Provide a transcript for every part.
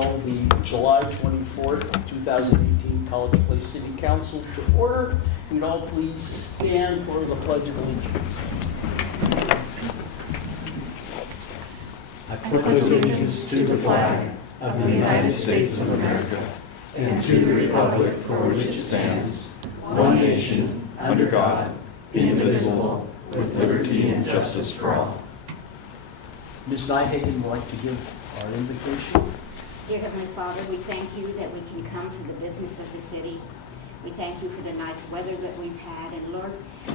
Call the July 24th, 2018 College Place City Council to order. We'd all please stand for the Pledge of Allegiance. I pledge allegiance to the flag of the United States of America and to the republic for which it stands, one nation, under God, indivisible, with liberty and justice for all. Ms. Nyhagen would like to give our invitation. Dear Heavenly Father, we thank you that we can come for the business of the city. We thank you for the nice weather that we've had. And Lord,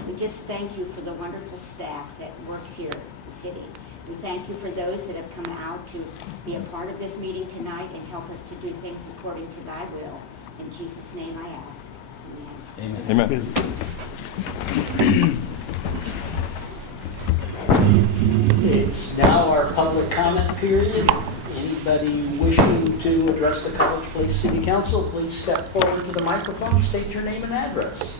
we just thank you for the wonderful staff that works here at the city. We thank you for those that have come out to be a part of this meeting tonight and help us to do things according to thy will. In Jesus' name I ask. Amen. Amen. It's now our public comment period. Anybody wishing to address the College Place City Council, please step forward to the microphone, state your name and address.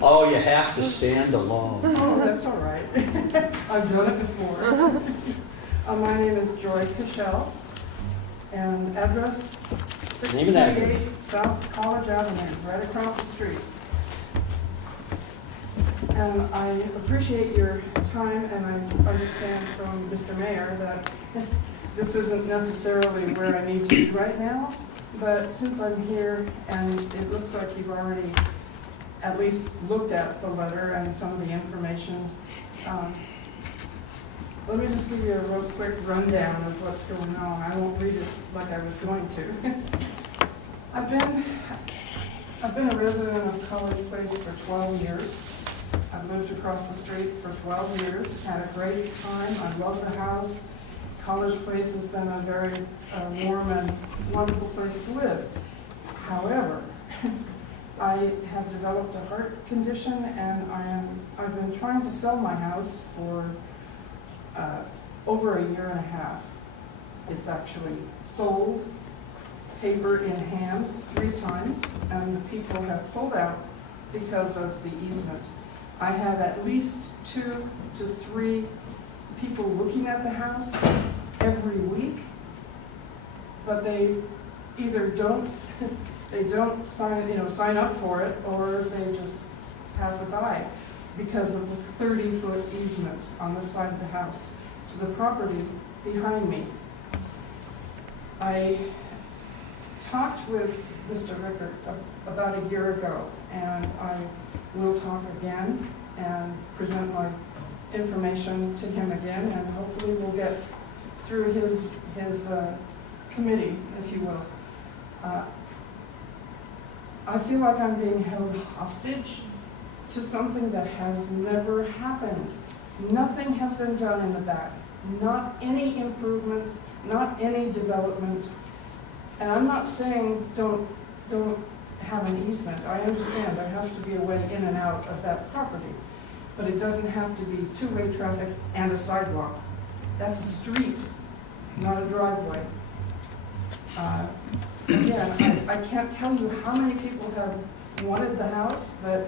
Oh, you have to stand alone. Oh, that's all right. I've done it before. My name is Joy Pichelle, and address Name and address. 628 South College Avenue, right across the street. And I appreciate your time, and I understand from Mr. Mayor that this isn't necessarily where I need to be right now, but since I'm here and it looks like you've already at least looked at the letter and some of the information, let me just give you a real quick rundown of what's going on. I won't read it like I was going to. I've been a resident of College Place for 12 years. I've lived across the street for 12 years, had a great time. I love the house. College Place has been a very warm and wonderful place to live. However, I have developed a heart condition, and I've been trying to sell my house for over a year and a half. It's actually sold, paper in hand, 3 times, and the people have pulled out because of the easement. I have at least 2 to 3 people looking at the house every week, but they either don't sign up for it, or they just pass it by because of the 30-foot easement on the side of the house to the property behind me. I talked with Mr. Rickert about a year ago, and I will talk again and present my information to him again, and hopefully we'll get through his committee, if you will. I feel like I'm being held hostage to something that has never happened. Nothing has been done in the back, not any improvements, not any development. And I'm not saying don't have an easement. I understand there has to be a way in and out of that property, but it doesn't have to be 2-way traffic and a sidewalk. That's a street, not a driveway. Again, I can't tell you how many people have wanted the house but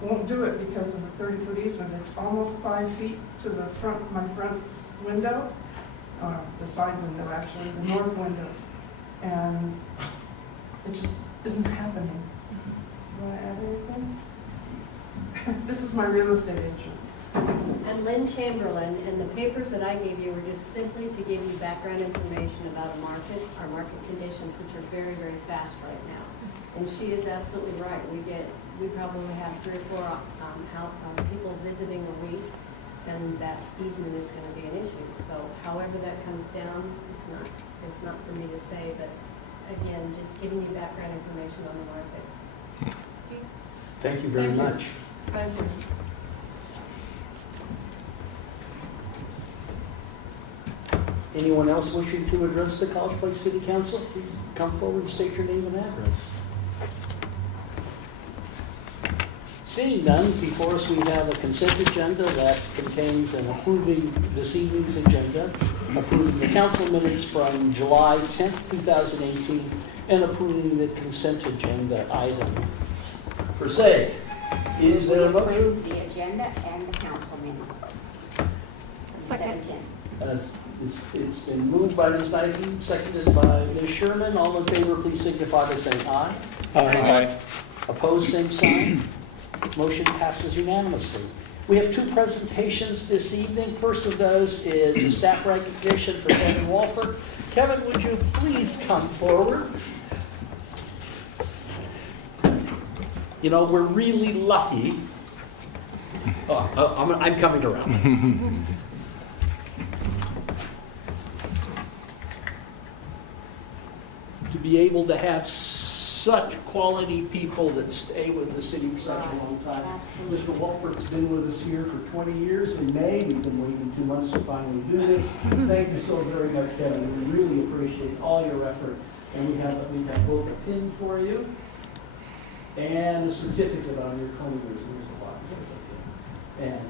won't do it because of the 30-foot easement. It's almost 5 feet to the front, my front window, the side window actually, the north window. And it just isn't happening. You want to add anything? This is my real estate agent. I'm Lynn Chamberlain, and the papers that I gave you were just simply to give you background information about our market conditions, which are very, very fast right now. And she is absolutely right. We probably have 3 or 4 people visiting a week, and that easement is going to be an issue. So however that comes down, it's not for me to say, but again, just giving you background information on the market. Thank you very much. Thank you. Anyone else wishing to address the College Place City Council, please come forward and state your name and address. Seeing none, before us we have a consent agenda that contains an approving this evening's agenda, approving the council minutes from July 10th, 2018, and approving the consent agenda item per se. Is there a motion? The agenda and the council minutes. Second. 7:10. It's been moved by Ms. Knighton, seconded by Ms. Sherman. All in favor, please signify by saying aye. Aye. Opposed, same sign. Motion passes unanimously. We have two presentations this evening. First of those is a staff recognition for Kevin Walford. Kevin, would you please come forward? You know, we're really lucky. Oh, I'm coming around. To be able to have such quality people that stay with the city for such a long time. Absolutely. Mr. Walford's been with us here for 20 years in May. We've been waiting 2 months to finally do this. Thank you so very much, Kevin. We really appreciate all your effort. And we have both a pin for you and a certificate on your 20 years. Here's the box. And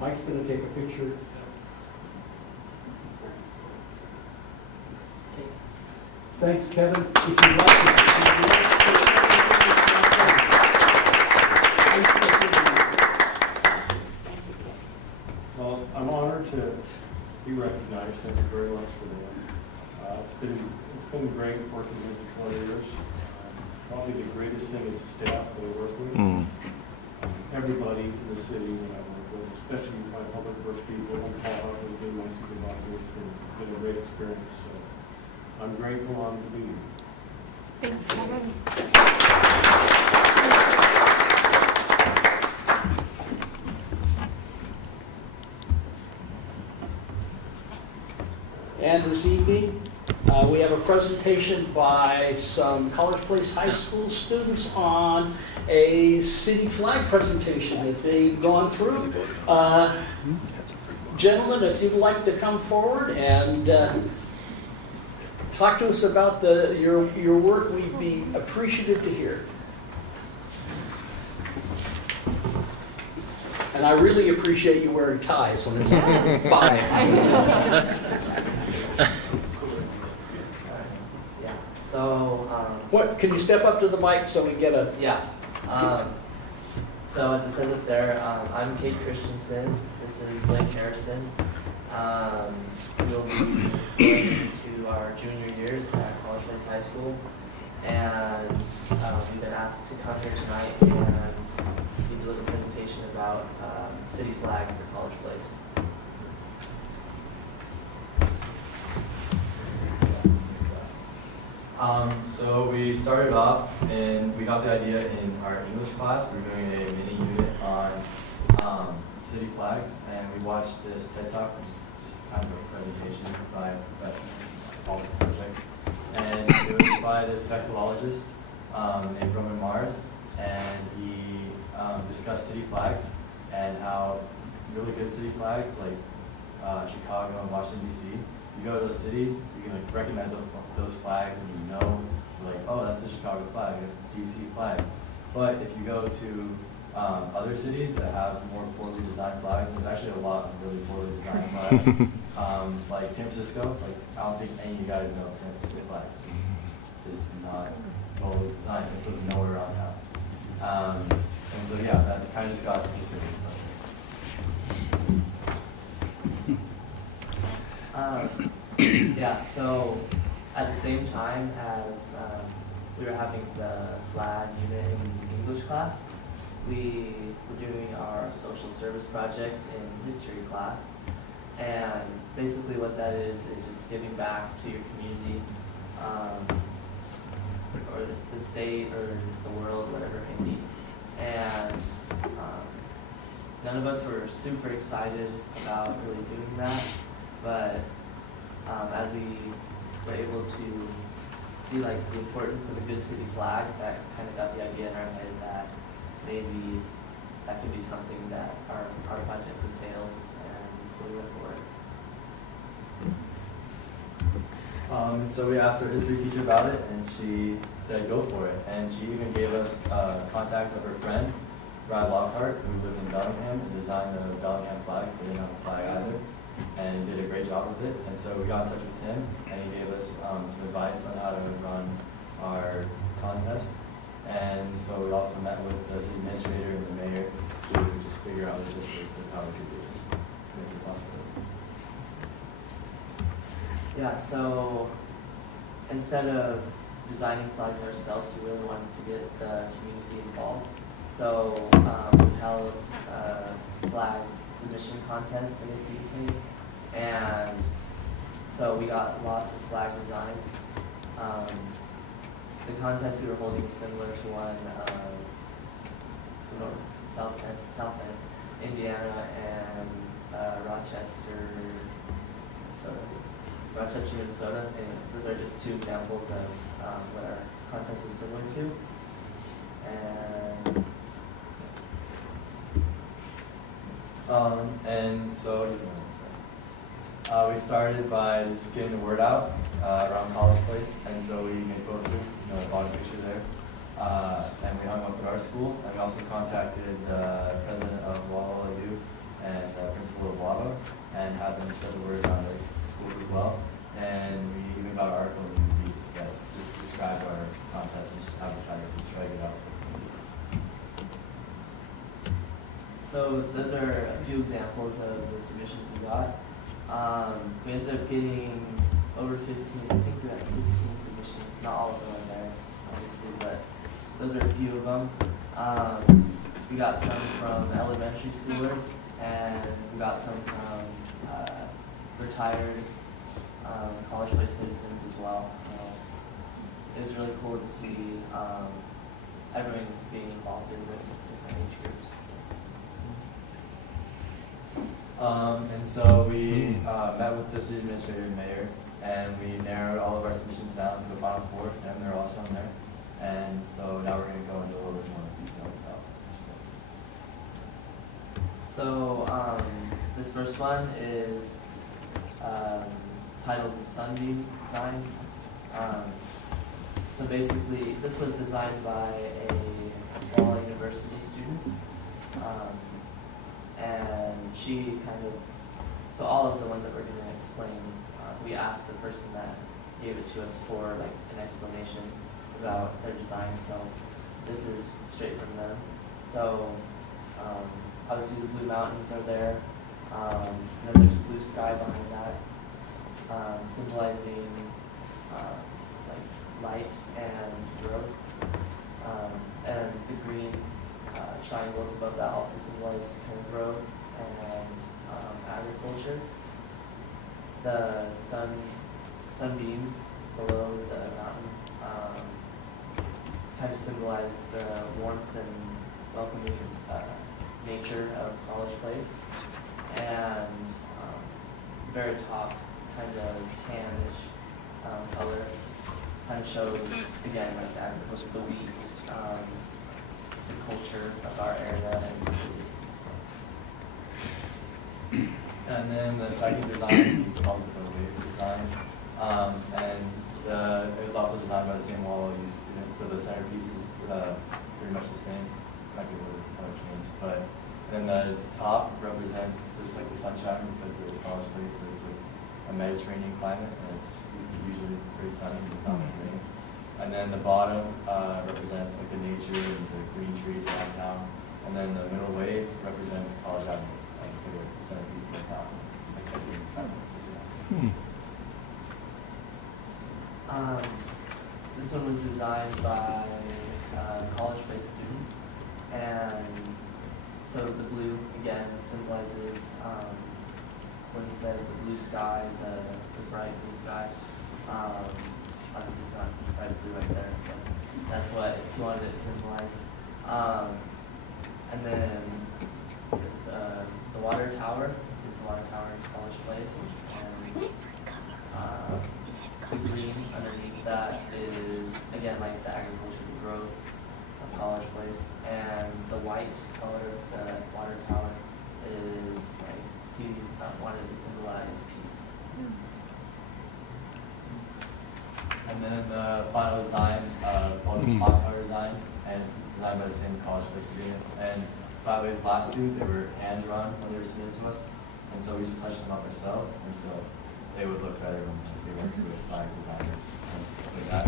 Mike's going to take a picture. Thanks, Kevin. If you'd like Well, I'm honored to be recognized. Thank you very much for that. It's been great working here for 20 years. Probably the greatest thing is the staff that I work with. Everybody in the city that I work with, especially my public works people, and Paul Huckman being my supervisor. It's been a great experience. So I'm grateful I'm to be here. And this evening, we have a presentation by some College Place High School students on a city flag presentation that they've gone through. Gentlemen, if you'd like to come forward and talk to us about your work, we'd be appreciative to hear. And I really appreciate you wearing ties when it's 5. What? Can you step up to the mic so we get a... Yeah. So as it says up there, I'm Kate Christensen. This is Blake Harrison. We'll be going to our junior years at College Place High School. And we've been asked to come here tonight and give a little presentation about city flag for College Place. So we started off and we got the idea in our English class. We were doing a mini unit on city flags, and we watched this TED Talk, which is just kind of a presentation by a professional all the subjects. And it was by this vexillologist named Roman Mars, and he discussed city flags and how really good city flags like Chicago and Washington, D.C., you go to those cities, you can recognize those flags and you know, like, oh, that's the Chicago flag, that's the DC flag. But if you go to other cities that have more poorly designed flags, and there's actually a lot of really poorly designed flags, like San Francisco, like I don't think any of you guys know San Francisco flag. It's just not well designed. It's just nowhere around town. And so yeah, that kind of just got us interested in stuff. Yeah, so at the same time as we were having the flag unit in English class, we were doing our social service project in history class. And basically what that is just giving back to your community, or the state or the world, whatever it may be. And none of us were super excited about really doing that, but as we were able to see like the importance of a good city flag, that kind of got the idea in our head that maybe that could be something that our project entails, and so we went for it. So we asked our history teacher about it, and she said go for it. And she even gave us contact of her friend, Brad Lockhart, who lived in Bellingham and designed the Bellingham flag, so they didn't have a flag either, and did a great job with it. And so we got in touch with him, and he gave us some advice on how to run our contest. And so we also met with the city administrator and the mayor to just figure out logistics of how we could do this, make it possible. Yeah, so instead of designing flags ourselves, we really wanted to get the community involved. So we held a flag submission contest, I guess you could say. And so we got lots of flag designs. The contest we were holding was similar to one South End, Indiana, and Rochester, Minnesota, and those are just two examples of what our contest was similar to. And so we started by just getting the word out around College Place, and so we made posters, the bottom picture there, and we hung up at our school, and we also contacted the president of Walla U and the principal of Walla, and had them spread the word around their schools as well. And we even got an article in the UD that just described our contest and just advertised it, try to get out to the community. So those are a few examples of the submissions we got. We ended up getting over 15, I think we got 16 submissions, not all of them are there, obviously, but those are a few of them. We got some from elementary schoolers, and we got some from retired College Place citizens as well. So it was really cool to see everyone being involved in this different age groups. And so we met with the city administrator and mayor, and we narrowed all of our submissions down to the final four, and they're all shown there. And so now we're going to go into a little bit more detail about each. So this first one is titled the Sunbeam Design. So basically, this was designed by a Walla University student. And she so all of the ones that we're going to explain, we asked the person that gave it to us for like an explanation about their design. So this is straight from them. So obviously the blue mountains are there. And then there's a blue sky behind that, symbolizing like light and growth. And the green triangles above that also symbolize kind of growth and agriculture. The sunbeams below the mountain kind of symbolize the warmth and welcoming nature of College Place. And very top, kind of tannish color, kind of shows again like the agriculture, the wheat, the culture of our area and the city. And then the second design, we called it the wave design. And it was also designed by the same Walla U student, so the centerpiece is pretty much the same. Might be a little change, but then the top represents just like the sunshine, because the College Place is like a Mediterranean climate, and it's usually pretty sunny without rain. And then the bottom represents like the nature and the green trees around town. And then the middle wave represents College Avenue. Like it's like a centerpiece of the town. Like the green kind of This one was designed by a College Place student. And so the blue, again, symbolizes, when he said the blue sky, the bright blue sky. Obviously it's not bright blue right there, but that's what he wanted it to symbolize. And then it's the water tower is the water tower in College Place, and the green underneath that is again like the agricultural growth of College Place, and the white color of the water tower is like he wanted to symbolize peace. And then the final design, called the clock tower design, and it's designed by the same College Place student. And by the way, these last two, they were hand drawn when they were submitted to us, and so we just touched them up ourselves, and so they would look better when they went through a flag designer and stuff like that.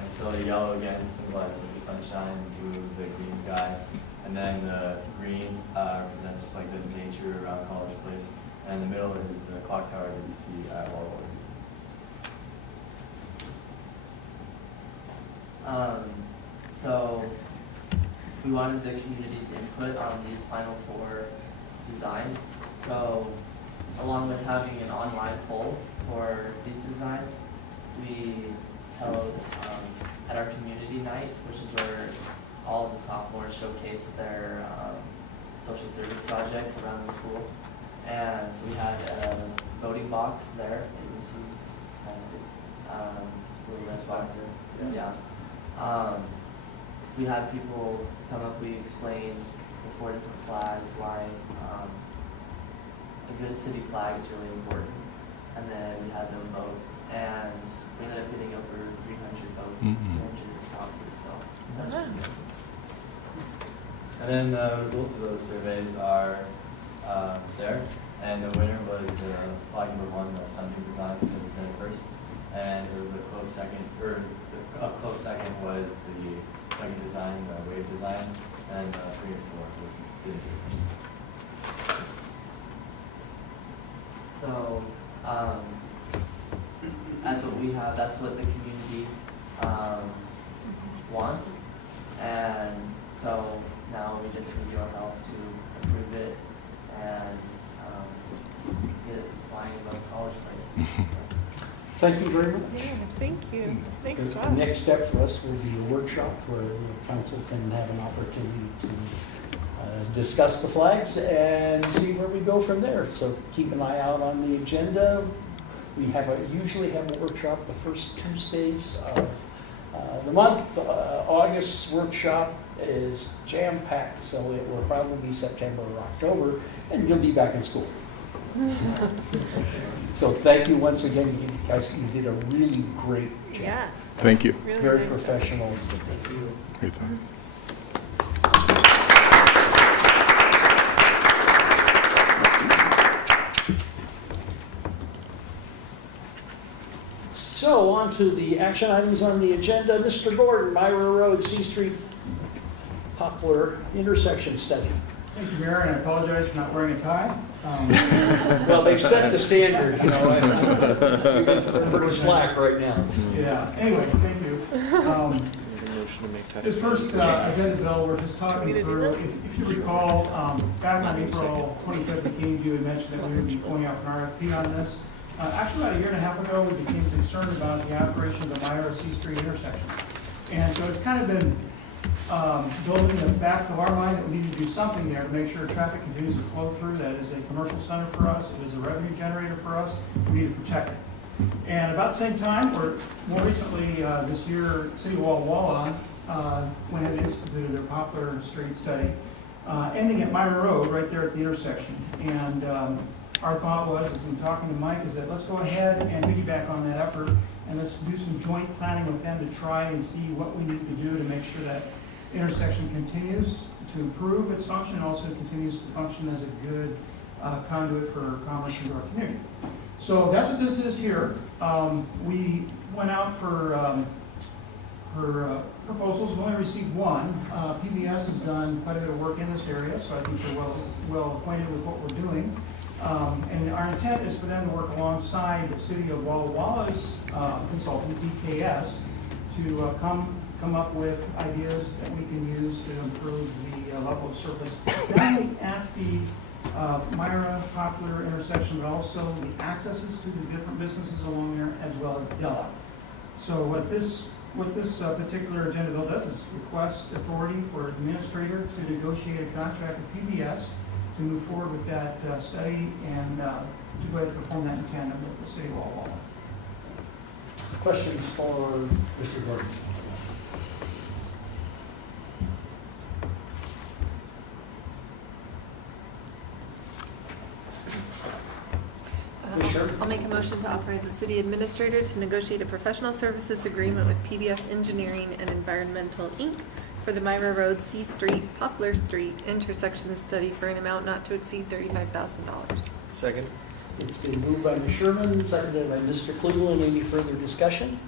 And so the yellow again symbolizes the sunshine, blue the green sky, and then the green represents just like the nature around College Place, and in the middle is the clock tower that you see at Walla. So we wanted the community's input on these final 4 designs. So along with having an online poll for these designs, we held at our community night, which is where all of the sophomores showcase their social service projects around the school. And so we had a voting box there. You can see this little red box. Yeah. We had people come up, we explained the 4 different flags, why a good city flag is really important. And then we had them vote. And we ended up getting over 300 votes, 300 responses. So that's pretty good. And then the results of those surveys are there. And the winner was the flag number 1, the Sunday design that was presented first. And it was a close second, a close second was the second design, the wave design, and 3 and 4 did it first. So that's what we have, that's what the community wants. And so now we just need your help to approve it and get it flying above College Place. Thank you very much. Yeah, thank you. Nice The job. next step for us will be a workshop where the council can have an opportunity to discuss the flags and see where we go from there. So keep an eye out on the agenda. We usually have a workshop the first Tuesdays of the month. August's workshop is jam-packed, so it will probably be September or October, and you'll be back in school. So thank you once again, you guys. You did a really great job. Yeah, Thank you. really Very nice job. professional. Great thought. So on to the action items on the agenda. Mr. Gordon, Myra Road, C Street, Poplar intersection study. Thank you, Mayor, and I apologize for not wearing a tie. Well, they've set the standard, you know, you're pretty slack right now. Yeah, anyway, thank you. This first agenda bill, we're just talking through, if you recall, back on April 25th, we came to you and mentioned that we would be going out for an RFP on this. Actually, about a year and a half ago, we became concerned about the aspiration of the Myra C Street intersection. And so it's kind of been building in the back of our mind that we need to do something there to make sure traffic continues to flow through. That is a commercial center for us. It is a revenue generator for us. We need to protect it. And about the same time, or more recently this year, City of Walla Walla went ahead and instituted their Poplar Street study, ending at Myra Road, right there at the intersection. And our thought was, as I'm talking to Mike, is that let's go ahead and piggyback on that effort, and let's do some joint planning with them to try and see what we need to do to make sure that intersection continues to improve its function and also continues to function as a good conduit for commerce into our community. So that's what this is here. We went out for proposals. We only received one. PBS has done quite a bit of work in this area, so I think they're well acquainted with what we're doing. And our intent is for them to work alongside the City of Walla Walla's consultant, DKS, to come up with ideas that we can use to improve the level of service, not only at the Myra Poplar intersection, but also the accesses to the different businesses along there, as well as Della. So what this particular agenda bill does is request authority for administrator to negotiate a contract with PBS to move forward with that study and to go ahead and perform that in tandem with the City of Walla Walla. Questions for Mr. Gordon? Sure. I'll make a motion to authorize the city administrator to negotiate a professional services agreement with PBS Engineering and Environmental, Inc. for the Myra Road, C Street, Poplar Street intersection study for an amount not to exceed $35,000. Second. It's been moved by Ms. Sherman, seconded by Mr. Cleveland. Any further discussion?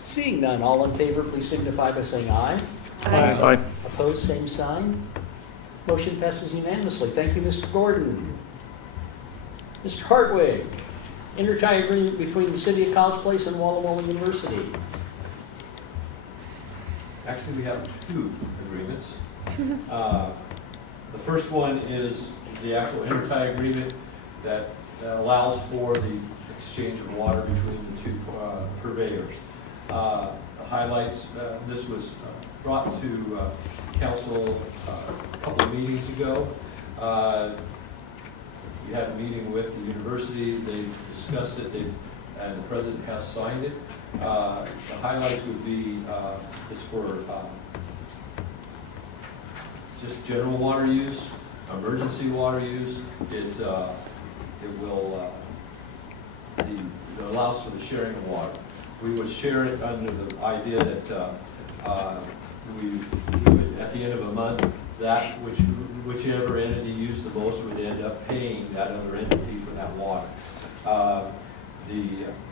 Seeing none, all in favor, please signify by saying aye. Aye. Opposed, same sign. Motion passes unanimously. Thank you, Mr. Gordon. Mr. Hartwig, intertie agreement between the City of College Place and Walla Walla University. Actually, we have two agreements. The first one is the actual intertie agreement that allows for the exchange of water between the two purveyors. The highlights, this was brought to council a couple of meetings ago. We had a meeting with the university, they discussed it, and the president has signed it. The highlights would be, is for just general water use, emergency water use. It will, it allows for the sharing of water. We would share it under the idea that we would, at the end of a month, whichever entity used the most would end up paying that other entity for that water.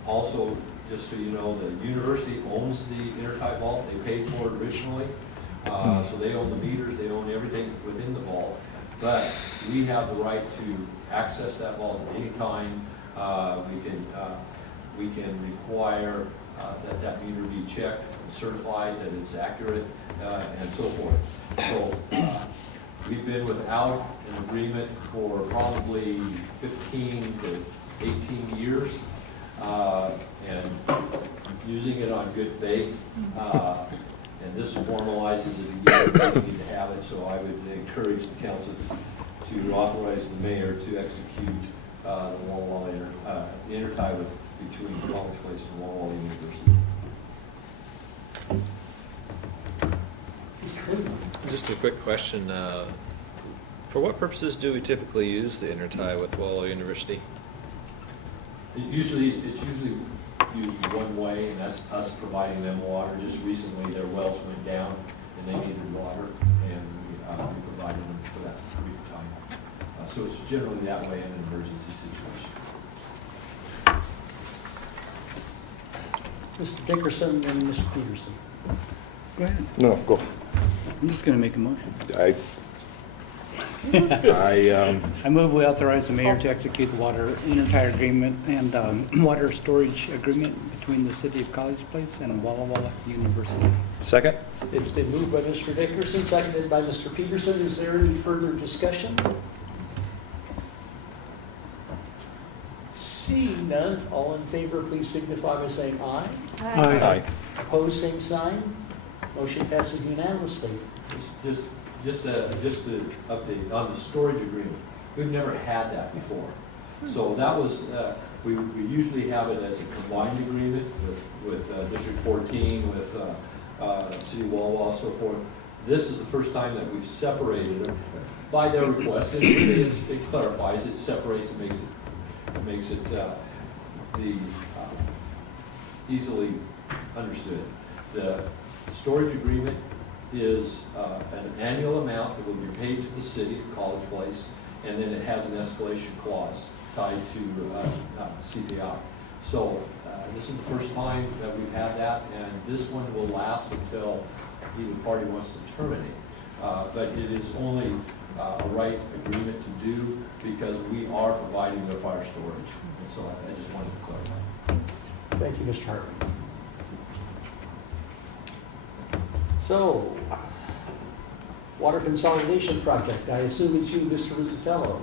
Also, just so you know, the university owns the intertie vault. They paid for it originally. So they own the meters, they own everything within the vault. But we have the right to access that vault at any time. We can require that meter be checked and certified that it's accurate, and so forth. So we've been without an agreement for probably 15 to 18 years, and using it on good faith. And this formalizes it again. We need to have it, so I would encourage the council to authorize the mayor to execute the Walla Walla intertie between College Place and Walla Walla University. Just a quick question. For what purposes do we typically use the intertie with Walla University? It's usually used one way, and that's us providing them water. Just recently, their wells went down, and they needed water, and we provided them for that brief time. So it's generally that way in an emergency situation. Mr. Dickerson and Mr. Peterson. Go ahead. No, go. I'm just going to make a motion. I I move we authorize the mayor to execute the water intertie agreement and water storage agreement between the city of College Place and Walla Walla University. second. It's been moved by Mr. Dickerson, seconded by Mr. Peterson. Is there any further discussion? Seeing none, all in favor, please signify by saying aye. Aye. Opposed, same sign. Motion passes unanimously. Just to update on the storage agreement, we've never had that before. So that was, we usually have it as a combined agreement with District 14, with City of Walla Walla, so forth. This is the first time that we've separated them by their request. And it clarifies, it separates, it makes it easily understood. The storage agreement is an annual amount that will be paid to the city of College Place, and then it has an escalation clause tied to CPI. So this is the first time that we've had that, and this one will last until either party wants to terminate. But it is only a right agreement to do because we are providing their fire storage. And so I just wanted to clarify. Thank you, Mr. Hartman. So, water consolidation project, I assume it's you, Mr. Rizzatello.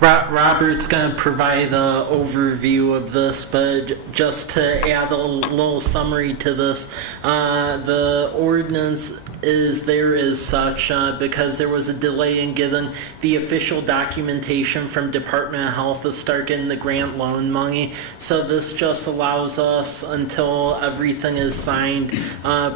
Robert's going to provide an overview of this, but just to add a little summary to this, the ordinance is there as such because there was a delay in getting the official documentation from Department of Health to start getting the grant loan money. So this just allows us until everything is signed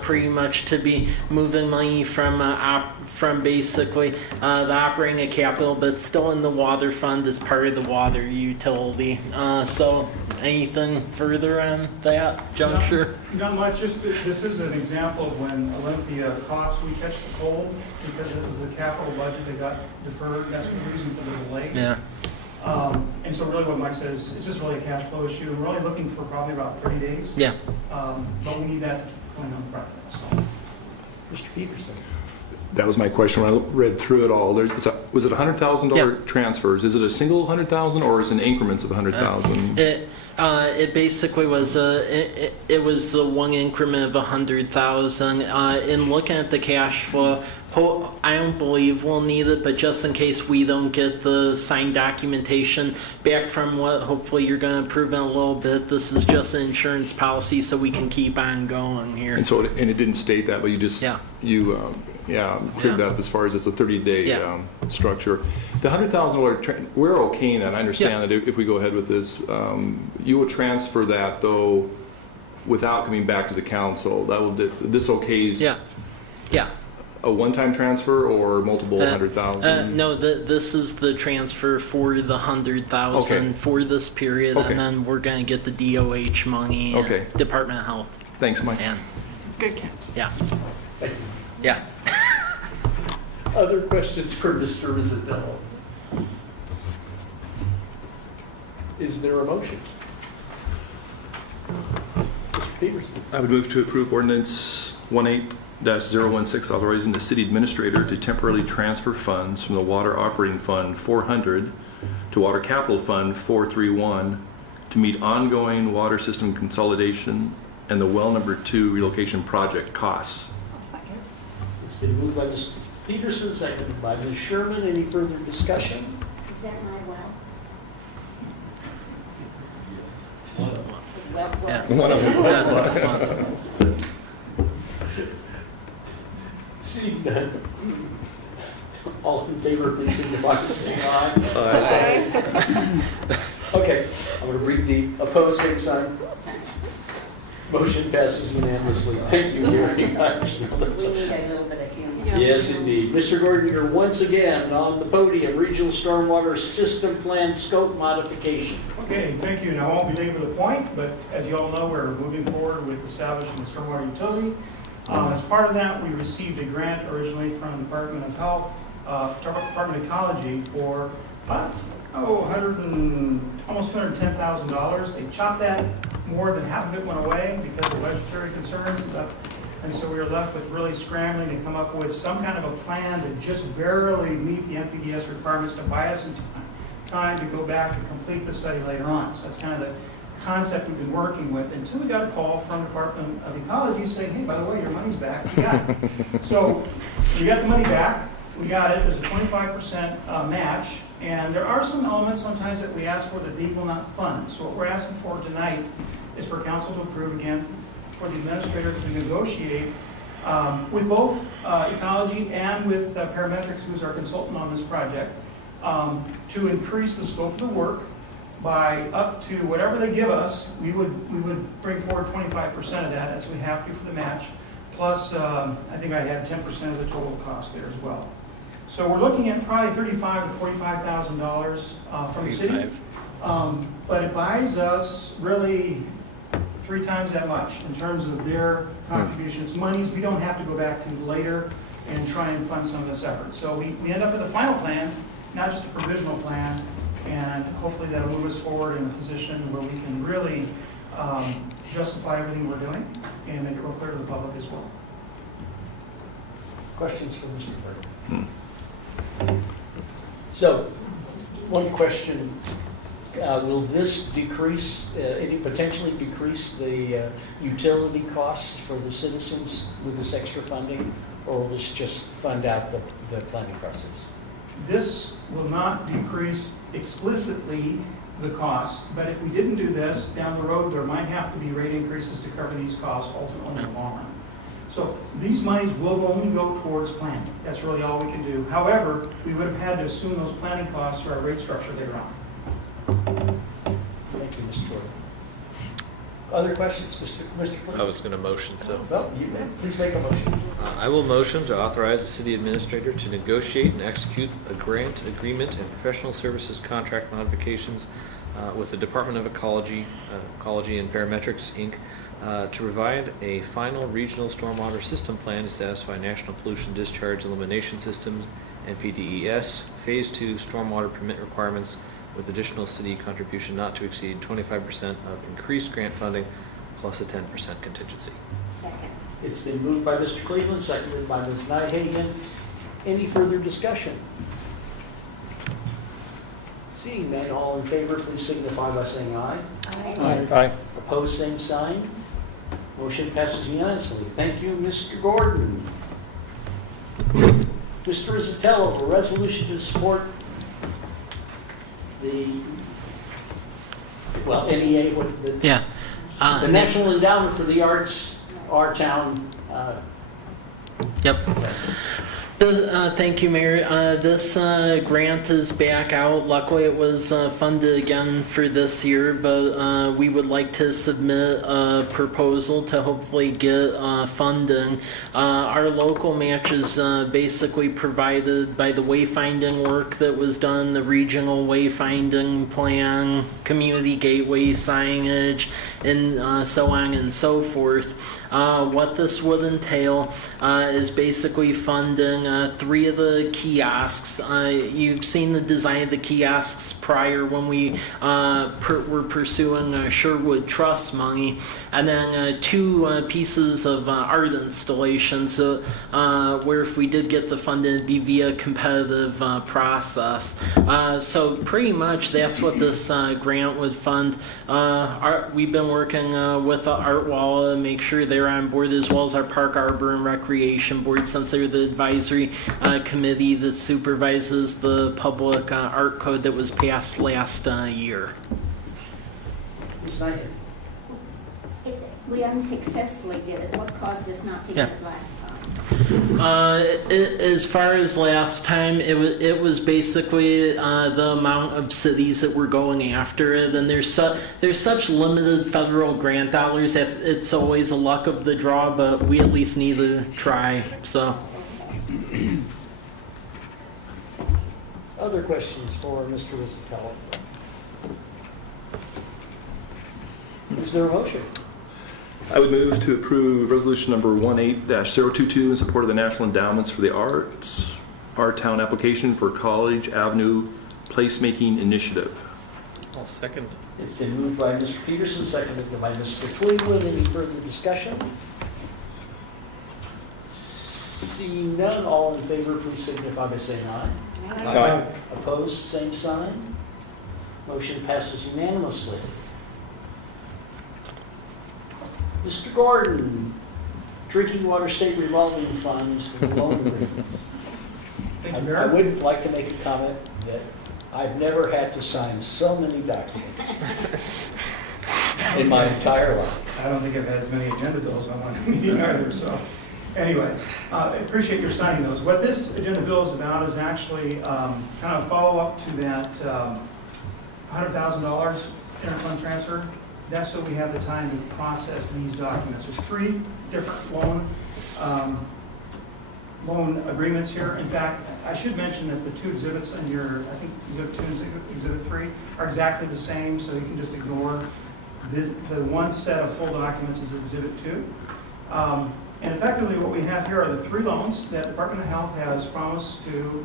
pretty much to be moving money from basically the operating and capital, but still in the water fund as part of the water utility. So anything further on that juncture? Not much, just this is an example of when Olympia coughs, we catch the cold because it was the capital budget that got deferred. That's the reason for the delay. Yeah. And so really what Mike says, it's just really a cash flow issue. We're only looking for probably about 30 days. Yeah. But we need that going on the project, so. Mr. Peterson. That was my question when I read through it all. Was it $100,000 transfers? Is it a single 100,000 or is it in increments of 100,000? It basically was it was the one increment of 100,000. In looking at the cash flow, I don't believe we'll need it, but just in case we don't get the signed documentation back from what hopefully you're going to approve in a little bit, this is just an insurance policy so we can keep on going here. And so, and it didn't state that, but you just, cleared that up as far as it's a 30-day structure. The $100,000, we're okay in that. I understand that if we go ahead with this, you will transfer that though without coming back to the council. That will, this okays a one-time transfer or multiple 100,000? No, this is the transfer for the 100,000 for this period, and then we're going to get the DOH money. Okay. Department of Health. Thanks, Mike. Good catch. Yeah. Thank you. Yeah. Other questions for Mr. Rizzabello? Is there a motion? Mr. Peterson. I would move to approve ordinance 18-016, authorizing the city administrator to temporarily transfer funds from the Water Operating Fund 400 to Water Capital Fund 431 to meet ongoing water system consolidation and the well number 2 relocation project costs. It's been moved by Mr. Peterson, seconded by Ms. Sherman. Any further discussion? Is that my well? Yeah. One of them. Seeing none. All in favor, please signify by saying aye. Aye. Okay, I'm going to read the opposed same sign. Motion passes unanimously. Thank you very much. We need a little bit of humor. Yes, indeed. Mr. Gordon, you're once again on the podium, Regional Stormwater System Plan Scope Modification. Okay, thank you. Now, I won't belabor the point, but as you all know, we're moving forward with establishing the stormwater utility. As part of that, we received a grant originally from the Department of Health, Department of Ecology for almost $210,000. They chopped that. More than half of it went away because of budgetary concerns. And so we were left with really scrambling to come up with some kind of a plan to just barely meet the NPDES requirements to buy us some time to go back and complete the study later on. So that's kind of the concept we've been working with until we got a call from the Department of Ecology saying, hey, by the way, your money's back. You got it. So we got the money back. We got it. There's a 25% match. And there are some elements sometimes that we ask for that DEEP will not fund. So what we're asking for tonight is for council to approve again for the administrator to negotiate with both Ecology and with Parametrics, who's our consultant on this project, to increase the scope of the work by up to whatever they give us. We would bring forward 25% of that as we have to for the match. Plus, I think I had 10% of the total cost there as well. So we're looking at probably $35,000 to $45,000 from the city, but it buys us really 3 times that much in terms of their contributions. Monies we don't have to go back to later and try and fund some of this effort. So we end up with a final plan, not just a provisional plan, and hopefully that'll move us forward in a position where we can really justify everything we're doing and make it real clear to the public as well. Questions for Mr. Burke? So, one question. Will this decrease, potentially decrease the utility costs for the citizens with this extra funding, or will this just fund out the planning process? This will not decrease explicitly the cost, but if we didn't do this, down the road, there might have to be rate increases to cover these costs ultimately in the long run. So these monies will only go towards planning. That's really all we can do. However, we would have had to assume those planning costs through our rate structure later on. Thank you, Mr. Gordon. Other questions, Mr. Clerk? I was going to motion, so. Well, you may. Please make a motion. I will motion to authorize the city administrator to negotiate and execute a grant agreement and professional services contract modifications with the Department of Ecology and Parametrics, Inc., to provide a final regional stormwater system plan to satisfy National Pollution Discharge Elimination Systems, NPDES, Phase 2 stormwater permit requirements with additional city contribution not to exceed 25% of increased grant funding plus a 10% contingency. Second. It's been moved by Mr. Cleveland, seconded by Ms. Nyhagen. Any further discussion? Seeing none, all in favor, please signify by saying aye. Aye. Opposed, same sign. Motion passes unanimously. Thank you, Mr. Gordon. Mr. Rizzatello, a resolution to support the, well, NEA, Yeah. the National Endowment for the Arts, our town. Yep. Thank you, Mayor. This grant is back out. Luckily, it was funded again for this year, but we would like to submit a proposal to hopefully get funding. Our local match is basically provided by the wayfinding work that was done, the regional wayfinding plan, community gateway signage, and so on and so forth. What this would entail is basically funding 3 of the kiosks. You've seen the design of the kiosks prior when we were pursuing Sherwood Trust money, and then 2 pieces of art installations where if we did get the funding, it'd be via competitive process. So pretty much that's what this grant would fund. We've been working with the Art Wall to make sure they're on board, as well as our Park Arbor and Recreation Board, since they're the advisory committee that supervises the public art code that was passed last year. Ms. Nyhagen. We unsuccessfully did it. What caused us not to get it last time? As far as last time, it was basically the amount of cities that were going after it, and there's such limited federal grant dollars that it's always a luck of the draw, but we at least need to try. So. Other questions for Mr. Rizzatello? Is there a motion? I would move to approve resolution number 18-022 in support of the National Endowments for the Arts, our town application for College Avenue Placemaking Initiative. I'll second. It's been moved by Mr. Peterson, seconded by Mr. Cleveland. Any further discussion? Seeing none, all in favor, please signify by saying aye. Aye. Opposed, same sign. Motion passes unanimously. Mr. Gordon, Drinking Water State Revolving Fund, loan agreements. Thank you, I Mayor. would like to make a comment that I've never had to sign so many documents in my entire life. I don't think I've had as many agenda bills on one meeting either, so. Anyway, I appreciate your signing those. What this agenda bill is about is actually kind of a follow-up to that $100,000 interfund transfer. That's so we have the time to process these documents. There's 3 different loan agreements here. In fact, I should mention that the 2 exhibits on your, I think Exhibit 2 and Exhibit 3 are exactly the same, so you can just ignore the one set of full documents is Exhibit 2. And effectively what we have here are the 3 loans that the Department of Health has promised to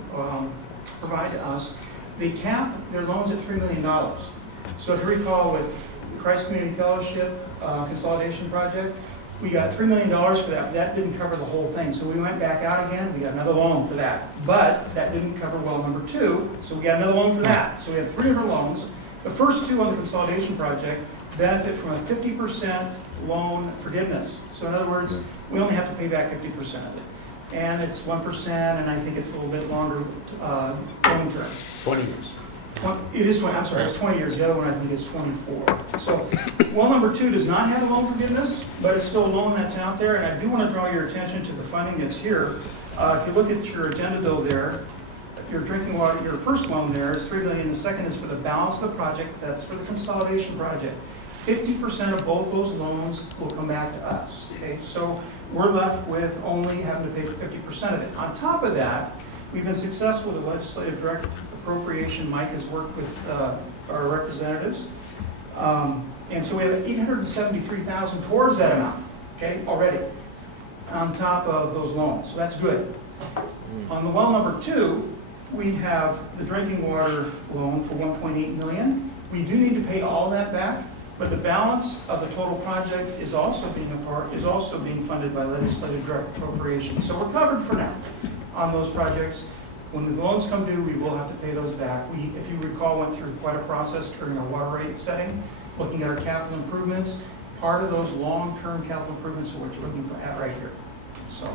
provide to us. They cap their loans at $3 million. So if you recall with the Christ Community Fellowship Consolidation Project, we got $3 million for that. That didn't cover the whole thing. So we went back out again, we got another loan for that. But that didn't cover well number 2, so we got another loan for that. So we have 3 different loans. The first 2 on the consolidation project benefit from a 50% loan forgiveness. So in other words, we only have to pay back 50% of it. And it's 1%, and I think it's a little bit longer loan term. 20 years. It is 20, I'm sorry, it's 20 years. The other one I think is 24. So well number 2 does not have a loan forgiveness, but it's still a loan that's out there. And I do want to draw your attention to the funding that's here. If you look at your agenda bill there, your drinking water, your first loan there is $3 million. The second is for the balance of the project. That's for the consolidation project. 50% of both those loans will come back to us. Okay, so we're left with only having to pay 50% of it. On top of that, we've been successful with the legislative direct appropriation. Mike has worked with our representatives. And so we have $873,000 towards that amount, okay, already, on top of those loans. So that's good. On the well number 2, we have the drinking water loan for $1.8 million. We do need to pay all that back, But the balance of the total project is also being funded by legislative direct appropriation. So we're covered for now on those projects. When the loans come due, we will have to pay those back. We, if you recall, went through quite a process during our water rate setting, looking at our capital improvements. Part of those long-term capital improvements are what you're looking at right here. So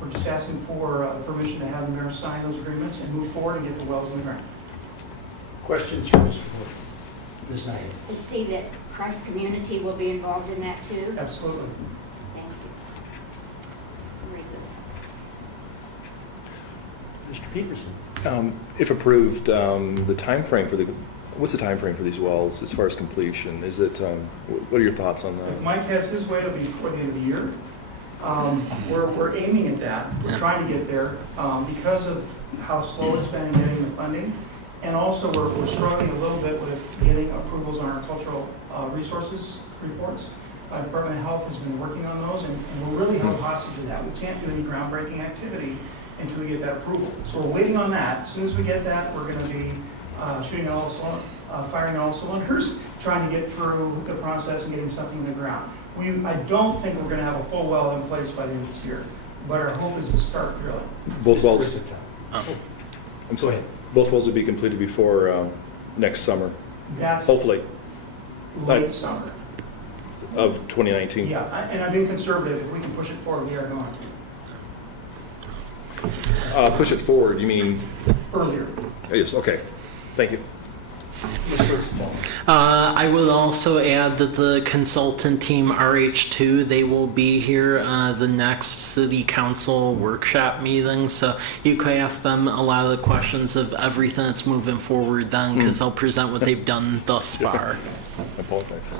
we're just asking for permission to have the mayor sign those agreements and move forward and get the wells in the ground. Questions for Mr. Wood? Ms. Knight? I see that Price Community will be involved in that too. Absolutely. Thank you. Very good. Mr. Peterson? If approved, the timeframe for what's the timeframe for these wells as far as completion? Is it, what are your thoughts on If that? Mike has his way, it'll be before the end of the year. We're aiming at that. We're trying to get there because of how slow it's been in getting the funding. And also, we're struggling a little bit with getting approvals on our cultural resources reports. Department of Health has been working on those, and we're really held hostage to that. We can't do any groundbreaking activity until we get that approval. So we're waiting on that. As soon as we get that, we're going to be firing all cylinders, trying to get through the process and getting something in the ground. I don't think we're going to have a full well in place by the end of this year, but our hope is to start drilling. Both wells, Go sorry. ahead. Both wells will be completed before next summer, That's hopefully, late summer. of 2019. Yeah, and I'm being conservative. If we can push it forward, we are going to. Push it forward, you mean, Earlier. yes, okay, thank you. Ms. Rosenthal? I would also add that the consultant team RH2, they will be here the next city council workshop meeting, so you could ask them a lot of the questions of everything that's moving forward then, because they'll present what they've done thus far. I apologize.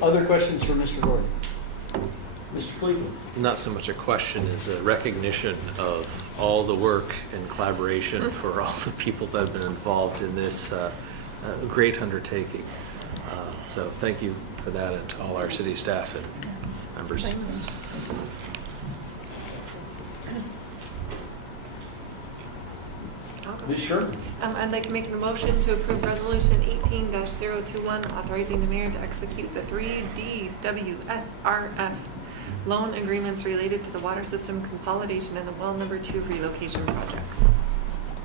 Other questions for Mr. Gordon? Mr. Cleveland? Not so much a question as a recognition of all the work and collaboration for all the people that have been involved in this great undertaking. So thank you for that, and to all our city staff and members. Ms. Sherman? I'd like to make a motion to approve Resolution 18-021, authorizing the mayor to execute the 3 DWSRF loan agreements related to the water system consolidation and the well number 2 relocation projects.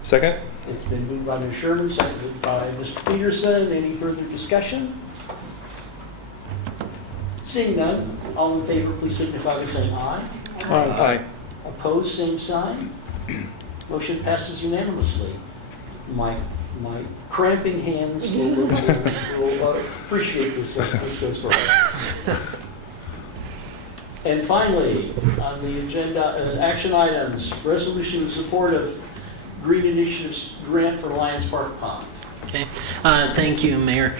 Second? It's been moved by Ms. Sherman, seconded by Mr. Peterson. Any further discussion? Seeing none, all in favor, please signify by saying aye. Aye. Opposed, same sign. Motion passes unanimously. My cramping hands will appreciate this as this goes forward. And finally, on the agenda, action items, resolution in support of Green Initiatives grant for Lions Park Pond. Okay, thank you, Mayor.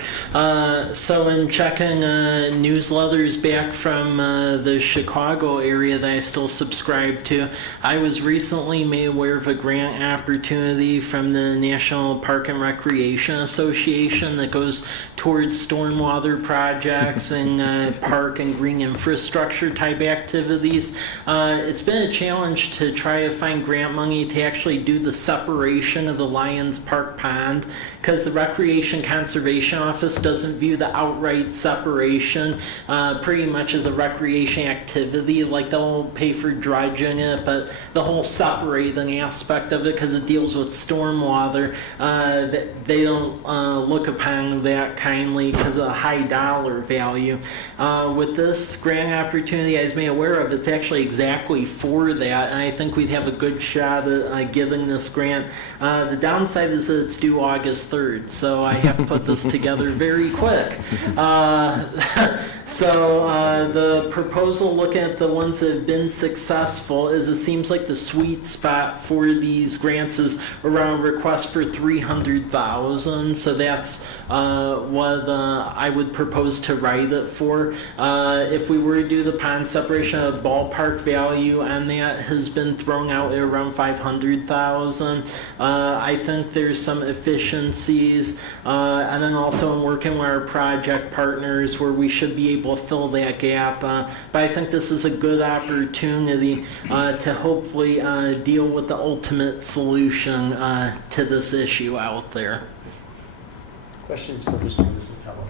So in checking newsletters back from the Chicago area that I still subscribe to, I was recently made aware of a grant opportunity from the National Park and Recreation Association that goes towards stormwater projects and park and green infrastructure type activities. It's been a challenge to try to find grant money to actually do the separation of the Lions Park Pond, because the Recreation Conservation Office doesn't view the outright separation pretty much as a recreation activity. Like, they'll pay for dredging it, but the whole separating aspect of it, because it deals with stormwater, they don't look upon that kindly because of the high dollar value. With this grant opportunity I was made aware of, it's actually exactly for that, and I think we'd have a good shot at getting this grant. The downside is that it's due August 3rd, so I have to put this together very quick. So the proposal, looking at the ones that have been successful, is it seems like the sweet spot for these grants is around request for $300,000. So that's what I would propose to write it for. If we were to do the pond separation, a ballpark value on that has been thrown out at around $500,000. I think there's some efficiencies, and then also in working with our project partners where we should be able to fill that gap. But I think this is a good opportunity to hopefully deal with the ultimate solution to this issue out there. Questions for Mr. Musatello?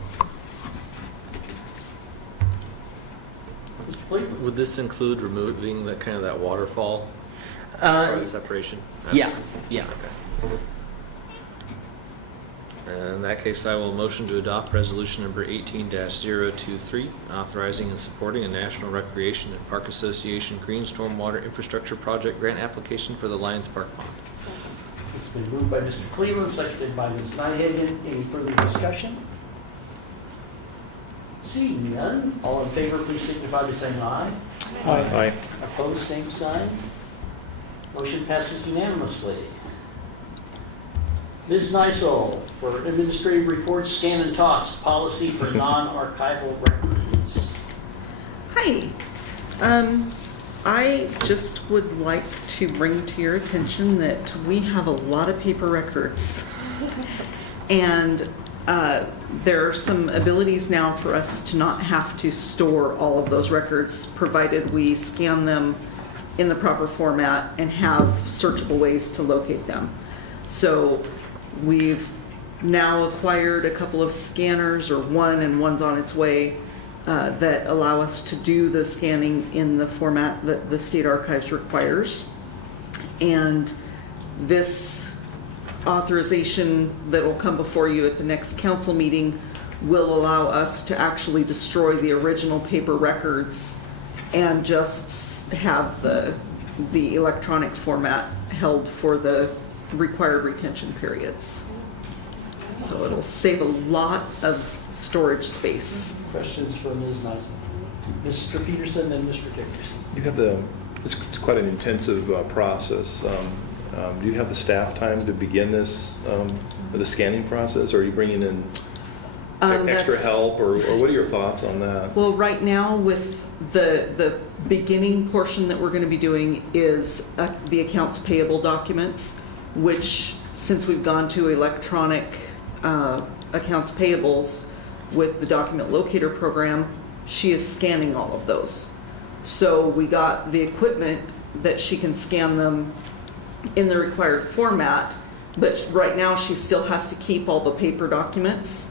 Mr. Cleveland? Would this include removing that kind of that waterfall as part of the separation? Yeah. Okay. In that case, I will motion to adopt resolution number 18-023, authorizing and supporting a National Recreation and Park Association Green Stormwater Infrastructure Project grant application for the Lions Park Pond. It's been moved by Mr. Cleveland, seconded by Ms. Nyhagen. Any further discussion? Seeing none, all in favor, please signify by saying aye. Aye. Opposed, same sign. Motion passes unanimously. Ms. Nysel, for administrative reports, scan and toss policy for non-archival records. Hi. I just would like to bring to your attention that we have a lot of paper records. And there are some abilities now for us to not have to store all of those records, provided we scan them in the proper format and have searchable ways to locate them. So we've now acquired a couple of scanners, or one, and one's on its way, that allow us to do the scanning in the format that the State Archives requires. And this authorization that will come before you at the next council meeting will allow us to actually destroy the original paper records and just have the electronic format held for the required retention periods. So it'll save a lot of storage space. Questions for Ms. Nysel? Mr. Peterson and Mr. Dickerson. You have it's quite an intensive process. Do you have the staff time to begin this, the scanning process, or are you bringing in extra help, or what are your thoughts on that? Well, right now with the beginning portion that we're going to be doing is the accounts payable documents, which, since we've gone to electronic accounts payables with the document locator program, she is scanning all of those. So we got the equipment that she can scan them in the required format, but right now she still has to keep all the paper documents.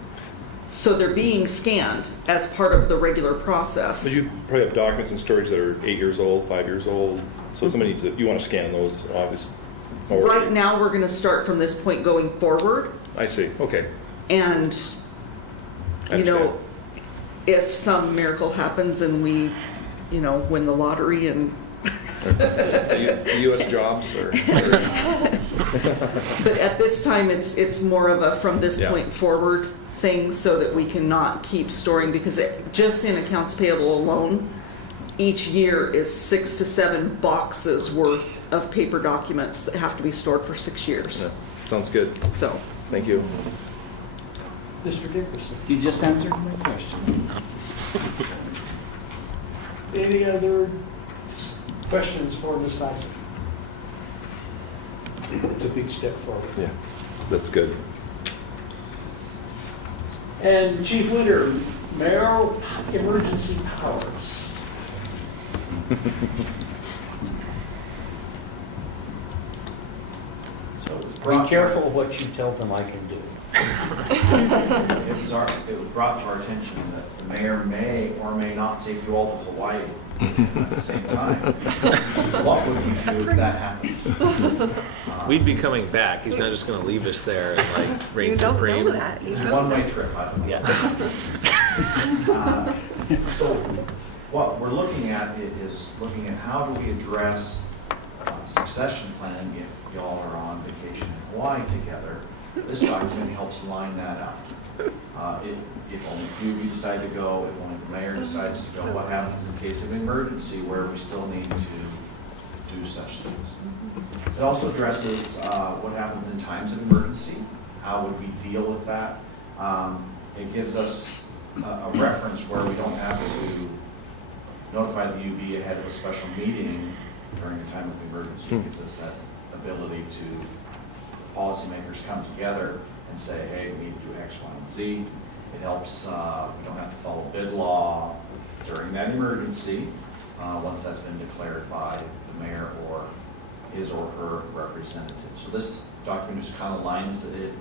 So they're being scanned as part of the regular process. But you probably have documents in storage that are 8 years old, 5 years old, so somebody needs you want to scan those, obviously. Right now, we're going to start from this point going forward. I see, okay. And, you know, if some miracle happens and we, win the lottery and... the U.S. jobs or... But at this time, it's more of a from this point forward thing, so that we cannot keep storing, because just in accounts payable alone, each year is 6 to 7 boxes worth of paper documents that have to be stored for 6 years. Yeah, sounds good. So, thank you. Mr. Dickerson. You just answered my question. Any other questions for Ms. Nysel? It's a big step forward. Yeah, that's good. And Chief Winter, mayoral emergency powers. Be careful what you tell them I can do. It was brought to our attention that the mayor may or may not take you all to Hawaii at the same time. What would you do if that happened? We'd be coming back. He's not just going to leave us there and reign supreme. It's a one-way trip, I don't know. Yeah. So what we're looking at is looking at how do we address succession planning if y'all are on vacation in Hawaii together. This document helps line that out. If only a few of you decide to go, if only the mayor decides to go, what happens in case of emergency where we still need to do such things. It also addresses what happens in times of emergency. How would we deal with that? It gives us a reference where we don't have to notify the UB ahead of a special meeting during a time of emergency. It gives us that ability to policymakers come together and say, hey, we need to do X, Y, and Z. It helps, we don't have to follow bid law during that emergency once that's been declared by the mayor or his or her representative. So this document just kind of lines it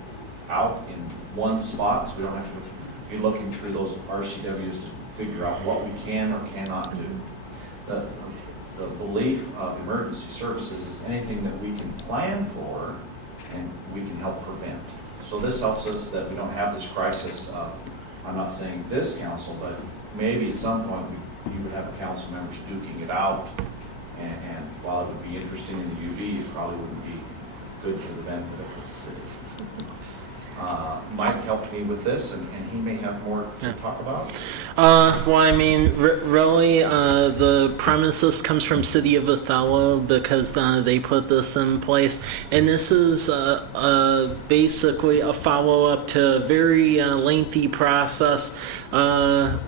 out in one spot, so we don't have to be looking through those RCWs to figure out what we can or cannot do. The belief of emergency services is anything that we can plan for and we can help prevent. So this helps us that we don't have this crisis of, I'm not saying this council, but maybe at some point you would have council members duking it out. And while it would be interesting in the UV, it probably wouldn't be good for the benefit of the city. Mike helped me with this, and he may have more to talk about. Well, I mean, really, the premises comes from City of Othello because they put this in place. And this is basically a follow-up to a very lengthy process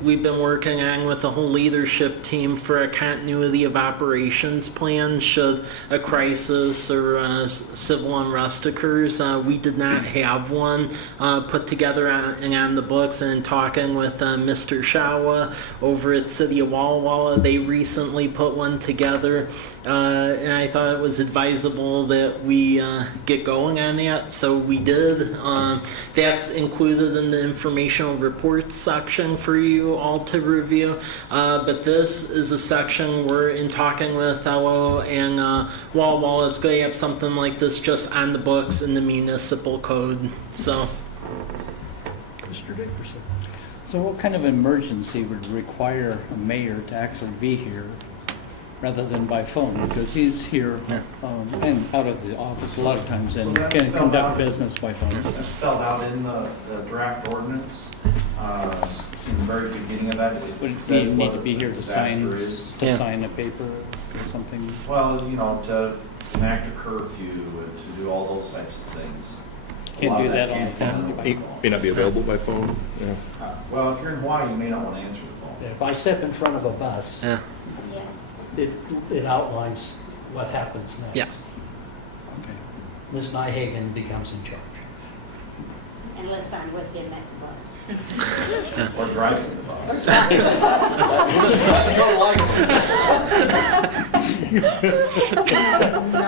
we've been working on with the whole leadership team for a continuity of operations plan should a crisis or civil unrest occurs. We did not have one put together on the books, and talking with Mr. Shawa over at City of Walla Walla, they recently put one together, and I thought it was advisable that we get going on that, so we did. That's included in the informational reports section for you all to review, but this is a section where, in talking with Othello and Walla Walla, it's going to have something like this just on the books in the municipal code. So, Mr. Dickerson. So what kind of emergency would require a mayor to actually be here rather than by phone? Because he's here and out of the office a lot of times and can conduct business by phone. That's spelled out in the draft ordinance. In the very beginning of that, Would it he says need what to a be here to sign disaster is. a paper or something? Well, you know, to enact a curfew and to do all those types of things. A Can't lot do of that on can't the be phone. done by May phone. not be available by phone. Yeah. Well, if you're in Hawaii, you may not want to answer the phone. If I step in front of a bus, yeah. Yeah. it outlines what happens next. Yeah. Okay. Ms. Nyhagen becomes in charge. Unless I'm with him at the bus. Or driving the bus. No.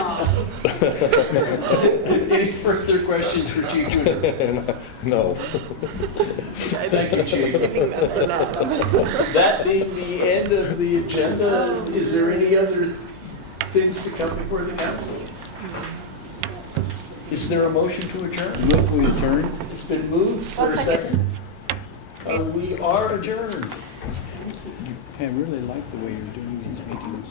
Any further questions for Chief Junior? No. Thank you, Chief. That being the end of the agenda, is there any other things to come before the council? Is there a motion to adjourn? Move we adjourn? It's been moved. Is there a second? We are adjourned. I really like the way you're doing these meetings.